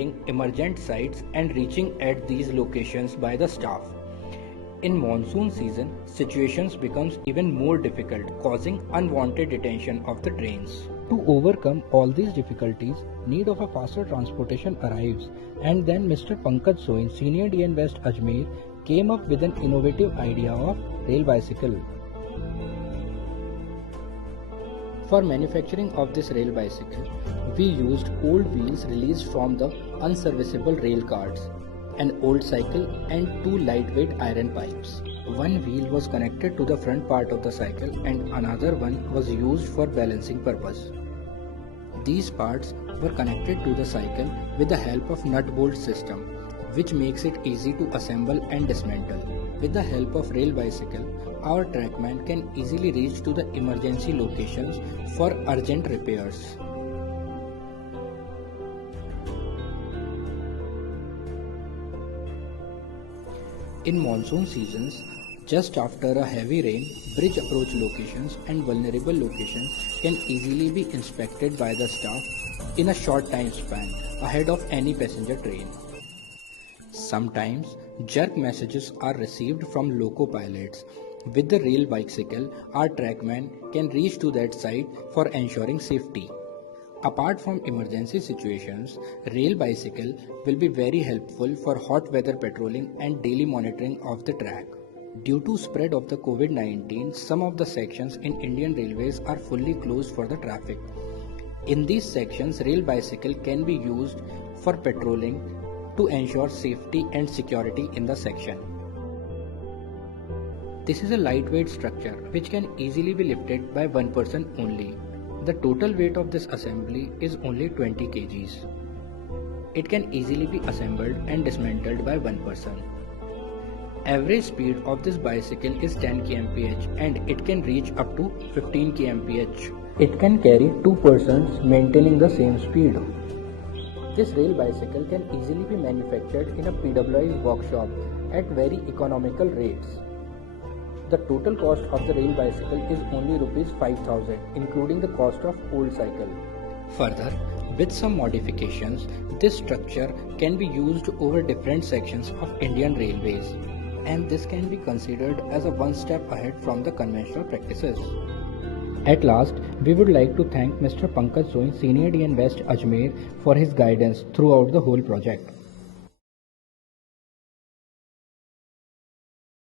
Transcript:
finding emergent sites and reaching at these locations by the staff. In monsoon season, situations becomes even more difficult, causing unwanted detention of the trains. To overcome all these difficulties, need of a faster transportation arrives, and then Mr. Pankaj Soin, Senior DN West Ajmer, came up with an innovative idea of rail bicycle. For manufacturing of this rail bicycle, we used old wheels released from the unserviceable rail cars, an old cycle and two lightweight iron pipes. One wheel was connected to the front part of the cycle and another one was used for balancing purpose. These parts were connected to the cycle with the help of nut-bolt system, which makes it easy to assemble and dismantle. With the help of rail bicycle, our trackman can easily reach to the emergency locations for urgent repairs. In monsoon seasons, just after a heavy rain, bridge approach locations and vulnerable locations can easily be inspected by the staff in a short time span ahead of any passenger train. Sometimes, jerk messages are received from loco pilots. With the rail bicycle, our trackman can reach to that site for ensuring safety. Apart from emergency situations, rail bicycle will be very helpful for hot weather patrolling and daily monitoring of the track. Due to spread of the COVID-19, some of the sections in Indian Railways are fully closed for the traffic. In these sections, rail bicycle can be used for patrolling to ensure safety and security in the section. This is a lightweight structure which can easily be lifted by one person only. The total weight of this assembly is only 20 kgs. It can easily be assembled and dismantled by one person. Average speed of this bicycle is 10 kmph and it can reach up to 15 kmph. It can carry two persons maintaining the same speed. This rail bicycle can easily be manufactured in a PWI's workshop at very economical rates. The total cost of the rail bicycle is only Rs 5,000, including the cost of old cycle. Further, with some modifications, this structure can be used over different sections of Indian Railways, and this can be considered as a one step ahead from the conventional practices. At last, we would like to thank Mr. Pankaj Soin, Senior DN West Ajmer, for his guidance throughout the whole project.